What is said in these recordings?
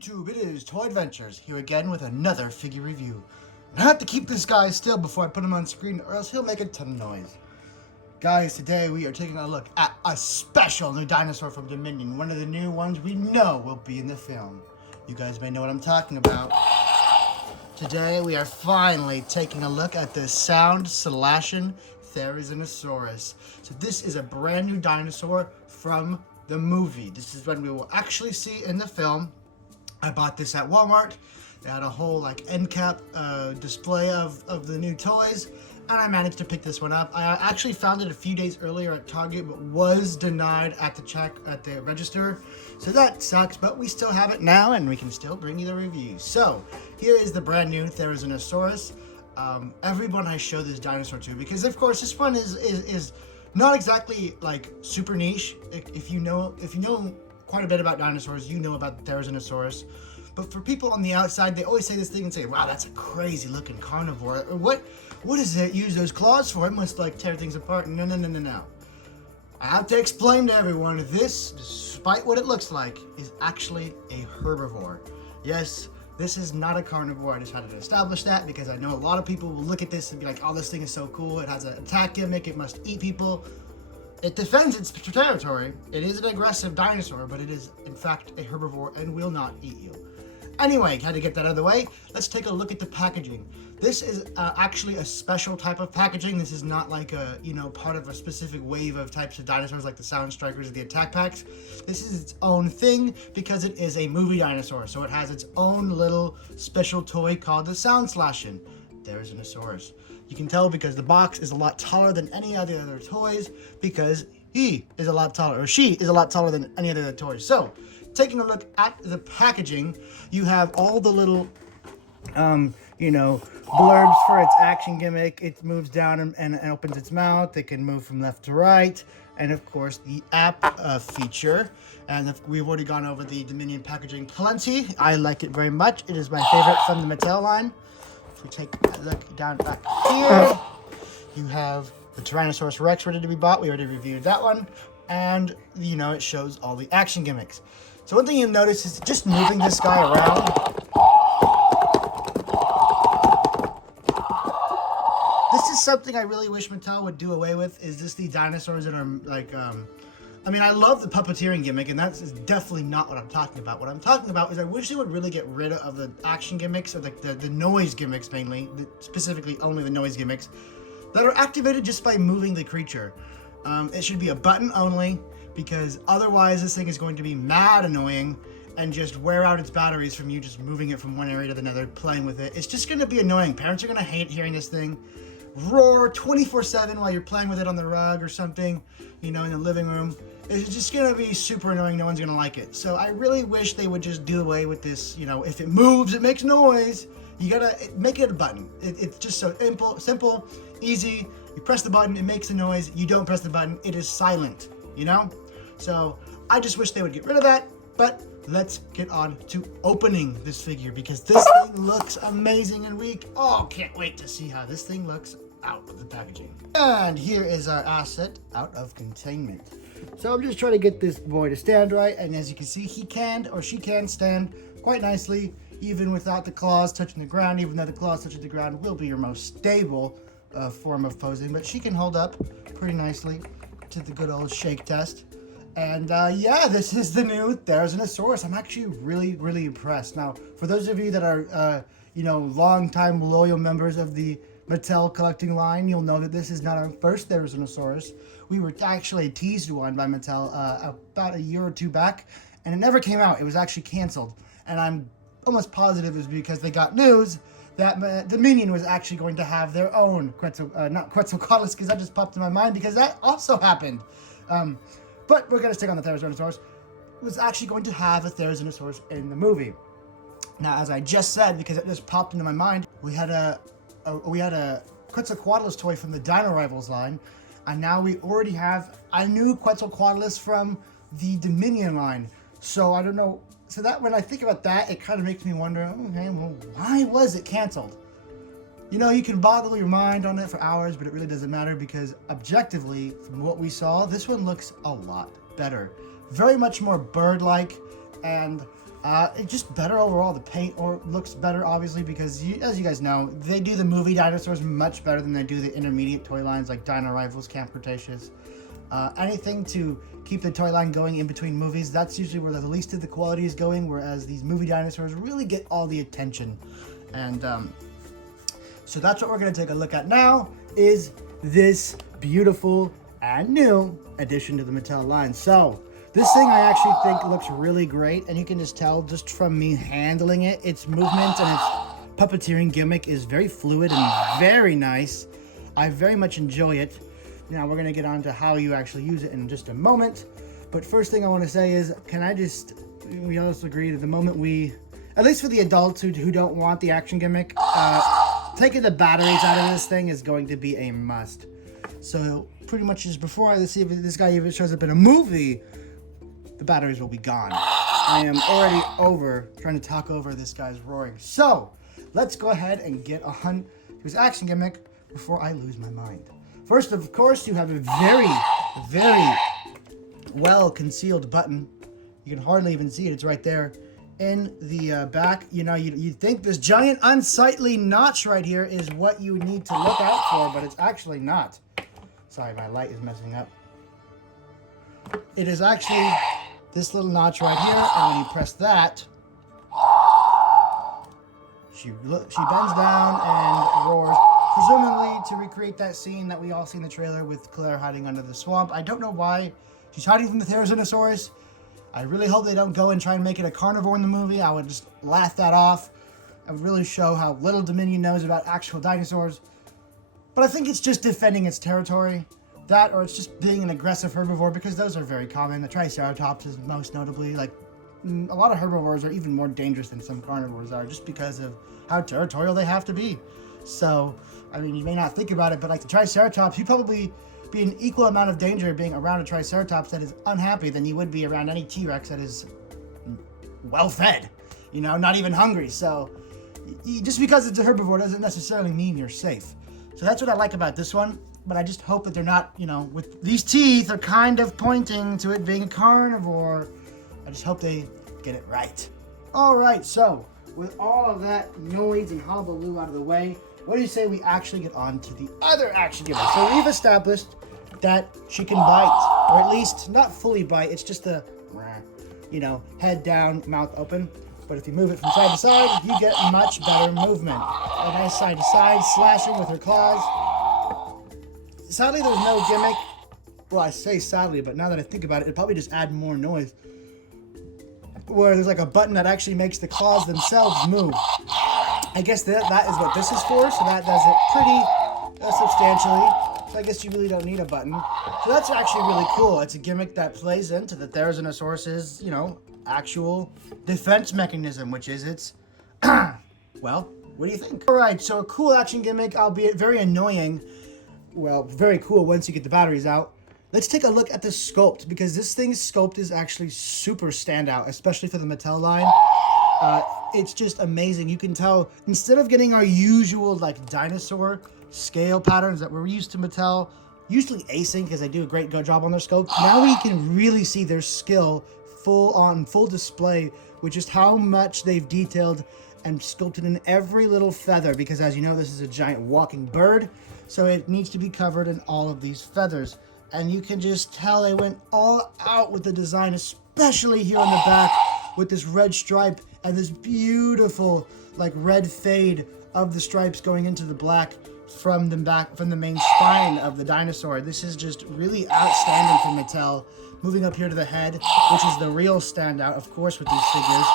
YouTube, it is Toy Adventures, here again with another figure review. And I have to keep this guy still before I put him on screen or else he'll make a ton of noise. Guys, today we are taking a look at a special new dinosaur from Dominion, one of the new ones we know will be in the film. You guys may know what I'm talking about. Today we are finally taking a look at the sound Slashin Therizinosaurus. So this is a brand new dinosaur from the movie. This is when we will actually see in the film. I bought this at Walmart. They had a whole end cap display of the new toys, and I managed to pick this one up. I actually found it a few days earlier at Target, but was denied at the register. So that sucks, but we still have it now, and we can still bring you the review. So here is the brand new Therizinosaurus. Everyone I show this dinosaur to, because of course this one is not exactly super niche. If you know quite a bit about dinosaurs, you know about the Therizinosaurus. But for people on the outside, they always say this thing and say, "Wow, that's a crazy looking carnivore." Or what does it use those claws for? It must tear things apart. No. I have to explain to everyone, this, despite what it looks like, is actually a herbivore. Yes, this is not a carnivore. I just had to establish that because I know a lot of people will look at this and be like, "Oh, this thing is so cool. It has an attack gimmick. It must eat people." It defends its territory. It is an aggressive dinosaur, but it is, in fact, a herbivore and will not eat you. Anyway, had to get that out of the way. Let's take a look at the packaging. This is actually a special type of packaging. This is not like a, part of a specific wave of types of dinosaurs like the Sound Strikers or the Attack Packs. This is its own thing because it is a movie dinosaur. So it has its own little special toy called the Sound Slashin. Therizinosaurus. You can tell because the box is a lot taller than any of the other toys because he is a lot taller, or she is a lot taller than any of the other toys. So, taking a look at the packaging, you have all the little, blurbs for its action gimmick. It moves down and opens its mouth. It can move from left to right. And of course, the app feature. And we've already gone over the Dominion packaging plenty. I like it very much. It is my favorite from the Mattel line. If we take a look down back here, you have the Tyrannosaurus Rex ready to be bought. We already reviewed that one. And, it shows all the action gimmicks. So one thing you'll notice is just moving this guy around. This is something I really wish Mattel would do away with, is just the dinosaurs that are I love the puppeteering gimmick, and that's definitely not what I'm talking about. What I'm talking about is I wish they would really get rid of the action gimmicks, or the noise gimmicks mainly, specifically only the noise gimmicks, that are activated just by moving the creature. It should be a button only, because otherwise this thing is going to be mad annoying and just wear out its batteries from you just moving it from one area to another, playing with it. It's just going to be annoying. Parents are going to hate hearing this thing roar 24/7 while you're playing with it on the rug or something, in the living room. It's just going to be super annoying. No one's going to like it. So I really wish they would just do away with this. If it moves, it makes noise. You got to make it a button. It's just so simple, easy. You press the button, it makes a noise. You don't press the button, it is silent, So I just wish they would get rid of that, but let's get on to opening this figure because this thing looks amazing and can't wait to see how this thing looks out of the packaging. And here is our asset out of containment. So I'm just trying to get this boy to stand right, and as you can see, he can or she can stand quite nicely, even without the claws touching the ground, even though the claws touching the ground will be your most stable form of posing, but she can hold up pretty nicely to the good old shake test. And this is the new Therizinosaurus. I'm actually really, really impressed. Now, for those of you that are, long-time loyal members of the Mattel collecting line, you'll know that this is not our first Therizinosaurus. We were actually teased one by Mattel about a year or two back, and it never came out. It was actually canceled. And I'm almost positive it was because they got news that Dominion was actually going to have their own Quetzalcoatlus, because that just popped in my mind because that also happened. But we're going to stick on the Therizinosaurus. Was actually going to have a Therizinosaurus in the movie. Now, as I just said, because it just popped into my mind, we had a Quetzalcoatlus toy from the Dino Rivals line, and now we already have a new Quetzalcoatlus from the Dominion line. So I don't know. So that when I think about that, it kind of makes me wonder, okay, well, why was it canceled? You can boggle your mind on it for hours, but it really doesn't matter because objectively, from what we saw, this one looks a lot better. Very much more bird-like, and It's just better overall. The paint looks better, obviously, because as you guys know, they do the movie dinosaurs much better than they do the intermediate toy lines like Dino Rivals, Camp Cretaceous. Anything to keep the toy line going in between movies, that's usually where the least of the quality is going, whereas these movie dinosaurs really get all the attention. And so that's what we're going to take a look at now, is this beautiful and new addition to the Mattel line. So this thing I actually think looks really great, and you can just tell just from me handling it, its movement and its puppeteering gimmick is very fluid and very nice. I very much enjoy it. Now we're gonna get on to how you actually use it in just a moment. But first thing I wanna say is, we also agree that the moment at least for the adults who don't want the action gimmick, taking the batteries out of this thing is going to be a must. So pretty much just before I see if this guy even shows up in a movie, the batteries will be gone. I am already trying to talk over this guy's roaring. So let's go ahead and get on to his action gimmick before I lose my mind. First, of course, you have a very, very well concealed button. You can hardly even see it. It's right there in the back. You know, you'd think this giant unsightly notch right here is what you need to look out for, but it's actually not. Sorry, my light is messing up. It is actually this little notch right here, and when you press that, she bends down and roars, presumably to recreate that scene that we all see in the trailer with Claire hiding under the swamp. I don't know why she's hiding from the Therizinosaurus. I really hope they don't go and try and make it a carnivore in the movie. I would just laugh that off. It would really show how little Dominion knows about actual dinosaurs. But I think it's just defending its territory. That, or it's just being an aggressive herbivore, because those are very common. The Triceratops is most notably, like, a lot of herbivores are even more dangerous than some carnivores are, just because of how territorial they have to be. So, I mean, you may not think about it, but like the Triceratops, you'd probably be an equal amount of danger being around a Triceratops that is unhappy than you would be around any T-Rex that is well-fed, you know, not even hungry. So, just because it's a herbivore doesn't necessarily mean you're safe. So that's what I like about this one. But I just hope that they're not, you know, with these teeth are kind of pointing to it being a carnivore. I just hope they get it right. All right, so with all of that noise and hullabaloo out of the way, what do you say we actually get on to the other action gimmick? So we've established that she can bite, or at least not fully bite. It's just a, you know, head down, mouth open. But if you move it from side to side, you get much better movement. A nice side to side slashing with her claws. Sadly, there's no gimmick. Well, I say sadly, but now that I think about it, it'd probably just add more noise. Where there's like a button that actually makes the claws themselves move. I guess that is what this is for, so that does it pretty substantially. So I guess you really don't need a button. So that's actually really cool. It's a gimmick that plays into the Therizinosaurus', you know, actual defense mechanism, which is its, well, what do you think? All right, so a cool action gimmick, albeit very annoying. Well, very cool once you get the batteries out. Let's take a look at the sculpt, because this thing's sculpt is actually super standout, especially for the Mattel line. It's just amazing. You can tell, instead of getting our usual like dinosaur scale patterns that we're used to Mattel, usually acing because they do a great job on their sculpt, now we can really see their skill full display with just how much they've detailed and sculpted in every little feather, because as you know, this is a giant walking bird. So it needs to be covered in all of these feathers. And you can just tell they went all out with the design, especially here on the back with this red stripe and this beautiful like red fade of the stripes going into the black from the main spine of the dinosaur. This is just really outstanding for Mattel. Moving up here to the head, which is the real standout, of course, with these figures.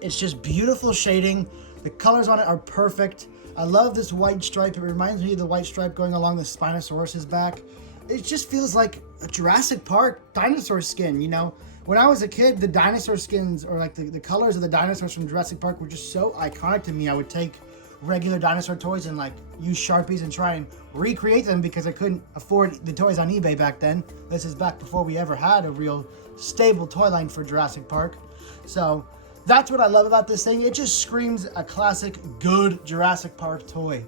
It's just beautiful shading. The colors on it are perfect. I love this white stripe. It reminds me of the white stripe going along the Spinosaurus's back. It just feels like a Jurassic Park dinosaur skin, you know? When I was a kid, the dinosaur skins, or like the colors of the dinosaurs from Jurassic Park were just so iconic to me. I would take regular dinosaur toys and like use Sharpies and try and recreate them because I couldn't afford the toys on eBay back then. This is back before we ever had a real stable toy line for Jurassic Park. So that's what I love about this thing. It just screams a classic, good Jurassic Park toy.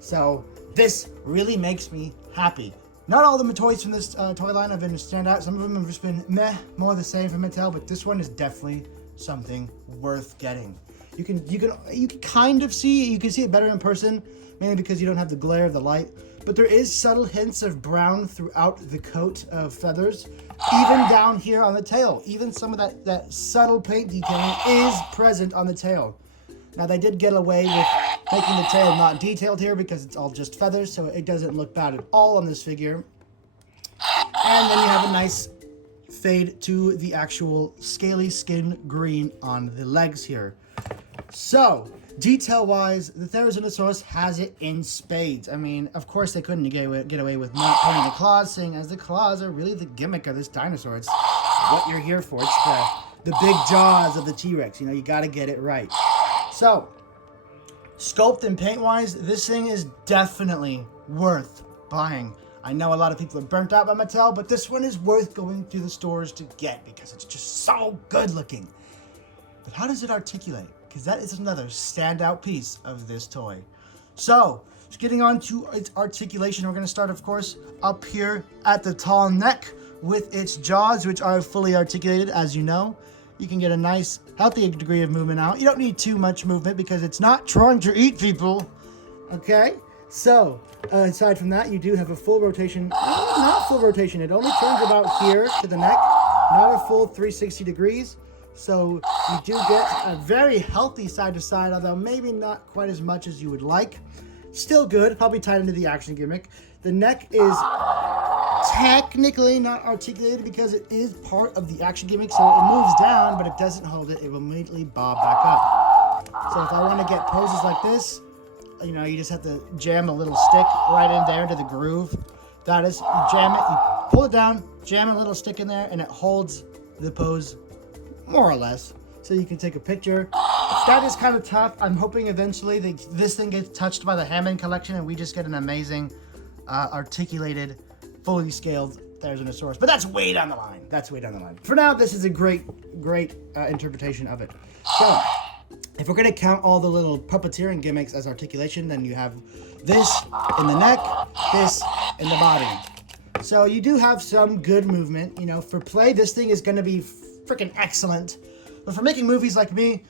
So this really makes me happy. Not all the toys from this toy line have been stand out. Some of them have just been meh, more the same from Mattel, but this one is definitely something worth getting. You can kind of see, you can see it better in person, mainly because you don't have the glare of the light. But there is subtle hints of brown throughout the coat of feathers, even down here on the tail. Even some of that subtle paint detailing is present on the tail. Now they did get away with making the tail not detailed here because it's all just feathers, so it doesn't look bad at all on this figure. And then you have a nice fade to the actual scaly skin green on the legs here. So, detail-wise, the Therizinosaurus has it in spades. I mean, of course they couldn't get away with not painting the claws, seeing as the claws are really the gimmick of this dinosaur. It's what you're here for. It's the big jaws of the T-Rex. You know, you got to get it right. So, sculpt and paint-wise, this thing is definitely worth buying. I know a lot of people are burnt out by Mattel, but this one is worth going to the stores to get because it's just so good looking. But how does it articulate? Because that is another standout piece of this toy. So, just getting on to its articulation, we're going to start, of course, up here at the tall neck with its jaws, which are fully articulated, as you know. You can get a nice, healthy degree of movement out. You don't need too much movement because it's not trying to eat people. Okay? So, aside from that, you do have a full rotation. Not full rotation. It only turns about here to the neck. Not a full 360 degrees. So you do get a very healthy side to side, although maybe not quite as much as you would like. Still good, probably tied into the action gimmick. The neck is technically not articulated because it is part of the action gimmick, so it moves down, but it doesn't hold it. It will immediately bob back up. So if I want to get poses like this, you know, you just have to jam a little stick right in there into the groove. That is, you jam it, you pull it down, jam a little stick in there, and it holds the pose more or less, so you can take a picture. That is kind of tough. I'm hoping eventually this thing gets touched by the Hammond collection and we just get an amazing articulated, fully scaled Therizinosaurus. But that's way down the line. For now, this is a great interpretation of it. So, if we're going to count all the little puppeteering gimmicks as articulation, then you have this in the neck, this in the body. So you do have some good movement. You know, for play, this thing is going to be freaking excellent, but for making movies like me,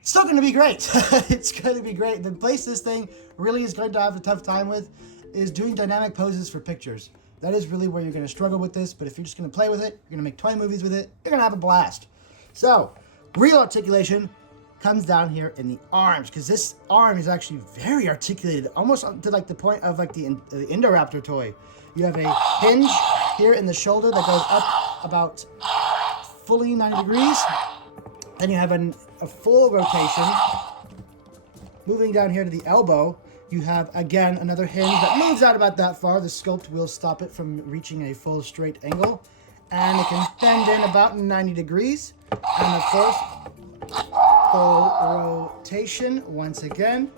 it's still going to be great. It's going to be great. The place this thing really is going to have a tough time with is doing dynamic poses for pictures. That is really where you're going to struggle with this, but if you're just going to play with it, you're going to make toy movies with it, you're going to have a blast. So, real articulation comes down here in the arms, because this arm is actually very articulated, almost to like the point of like the Indoraptor toy. You have a hinge here in the shoulder that goes up about fully 90 degrees. Then you have a full rotation. Moving down here to the elbow, you have, again, another hinge that moves out about that far. The sculpt will stop it from reaching a full straight angle. And it can bend in about 90 degrees. And of course, full rotation once again.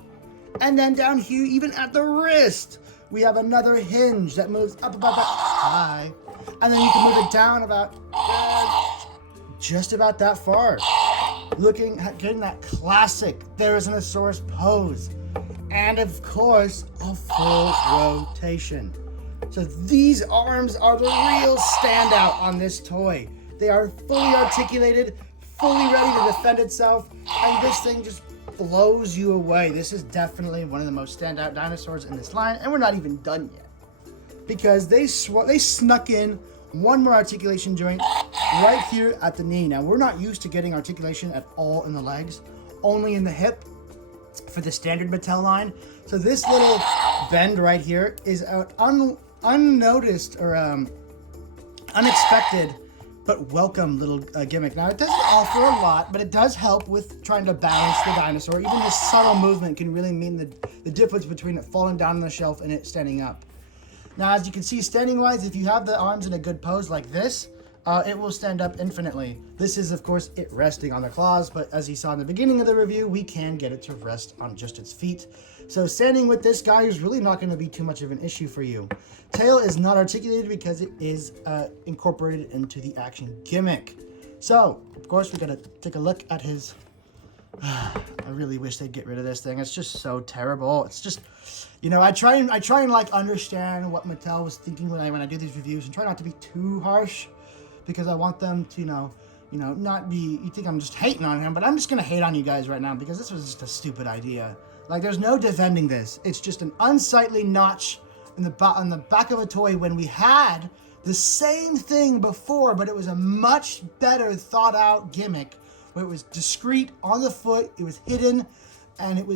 And then down here, even at the wrist, we have another hinge that moves up about that high. And then you can move it down about just about that far. Looking at getting that classic Therizinosaurus pose. And of course, a full rotation. So these arms are the real standout on this toy. They are fully articulated, fully ready to defend itself, and this thing just blows you away. This is definitely one of the most standout dinosaurs in this line, and we're not even done yet. Because they snuck in one more articulation joint right here at the knee. Now, we're not used to getting articulation at all in the legs, only in the hip for the standard Mattel line. So this little bend right here is an unnoticed or unexpected but welcome little gimmick. Now, it doesn't offer a lot, but it does help with trying to balance the dinosaur. Even this subtle movement can really mean the difference between it falling down on the shelf and it standing up. Now, as you can see, standing-wise, if you have the arms in a good pose like this, it will stand up infinitely. This is, of course, it resting on the claws, but as you saw in the beginning of the review, we can get it to rest on just its feet. So standing with this guy is really not going to be too much of an issue for you. Tail is not articulated because it is incorporated into the action gimmick. So, of course, we got to take a look at his... I really wish they'd get rid of this thing. It's just so terrible. It's just, you know, I try and like understand what Mattel was thinking when I do these reviews and try not to be too harsh because I want them to, you know, you know, you think I'm just hating on him, but I'm just gonna hate on you guys right now because this was just a stupid idea. Like, there's no defending this. It's just an unsightly notch on the back of a toy when we had the same thing before, but it was a much better thought out gimmick where it was discreet on the foot, it was hidden, and it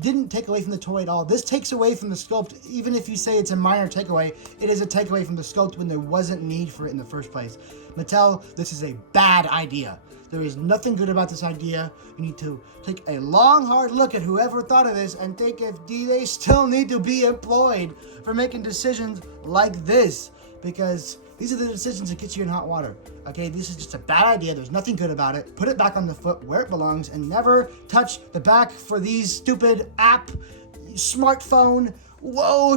didn't take away from the toy at all. This takes away from the sculpt. Even if you say it's a minor takeaway, it is a takeaway from the sculpt when there wasn't need for it in the first place. Mattel, this is a bad idea. There is nothing good about this idea. You need to take a long, hard look at whoever thought of this and think if they still need to be employed for making decisions like this, because these are the decisions that get you in hot water. Okay, this is just a bad idea. There's nothing good about it. Put it back on the foot where it belongs and never touch the back for these stupid app, smartphone,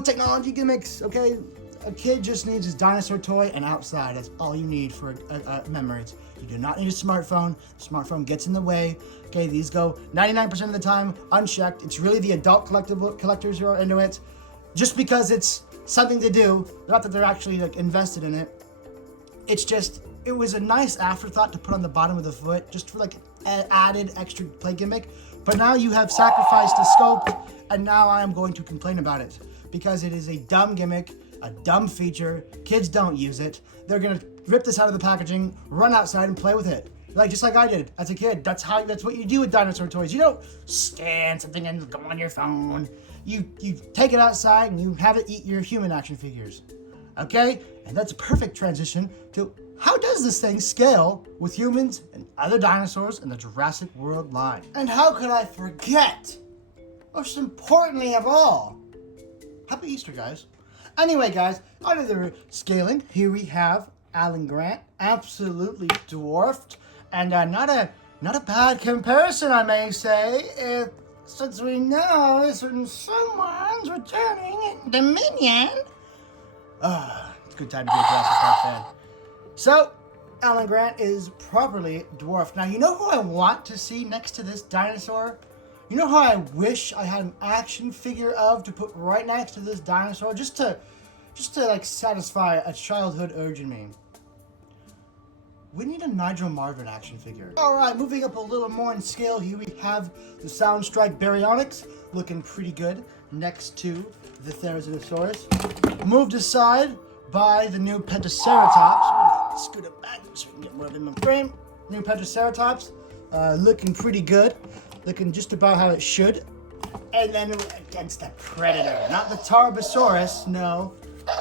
technology gimmicks, okay? A kid just needs his dinosaur toy and outside. That's all you need for memories. You do not need a smartphone. The smartphone gets in the way. Okay, these go 99% of the time unchecked. It's really the adult collectors who are into it. Just because it's something to do, not that they're actually like invested in it. It's just, it was a nice afterthought to put on the bottom of the foot just for like an added extra play gimmick. But now you have sacrificed the sculpt, and now I am going to complain about it because it is a dumb gimmick, a dumb feature. Kids don't use it. They're gonna rip this out of the packaging, run outside and play with it. Like, just like I did as a kid. That's what you do with dinosaur toys. You don't scan something and go on your phone. You take it outside and you have it eat your human action figures. Okay? And that's a perfect transition to how does this thing scale with humans and other dinosaurs in the Jurassic World line? And how could I forget? Most importantly of all, happy Easter, guys. Anyway, guys, under the scaling, here we have Alan Grant, absolutely dwarfed, and not a bad comparison, I may say, since we know certain someone's returning in Dominion. It's a good time to be a Jurassic Park fan. So, Alan Grant is properly dwarfed. Now, you know who I want to see next to this dinosaur? You know how I wish I had an action figure of to put right next to this dinosaur, just to like satisfy a childhood urge in me. We need a Nigel Marvin action figure. All right, moving up a little more in scale, here we have the Soundstrike Baryonyx, looking pretty good next to the Therizinosaurus. Moved aside by the new Pentaceratops. Scoot it back so we can get more of it in the frame. New Pentaceratops, looking pretty good. Looking just about how it should. And then against the Predator. Not the Tarbosaurus, no.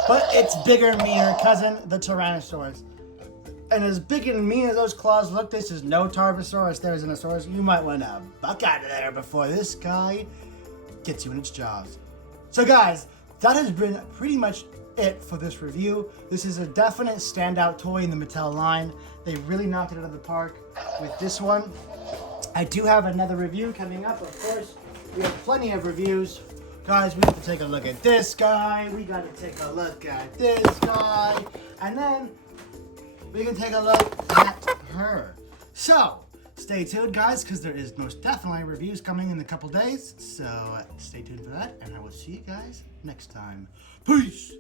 But its bigger, meaner cousin, the Tyrannosaurus. And as big and mean as those claws look, this is no Tarbosaurus, Therizinosaurus. You might want to buck out of there before this guy gets you in its jaws. So guys, that has been pretty much it for this review. This is a definite standout toy in the Mattel line. They really knocked it out of the park with this one. I do have another review coming up, of course. We have plenty of reviews. Guys, we have to take a look at this guy. We got to take a look at this guy. And then we can take a look at her. So, stay tuned, guys, because there is most definitely reviews coming in a couple days. So, stay tuned for that, and I will see you guys next time. Peace!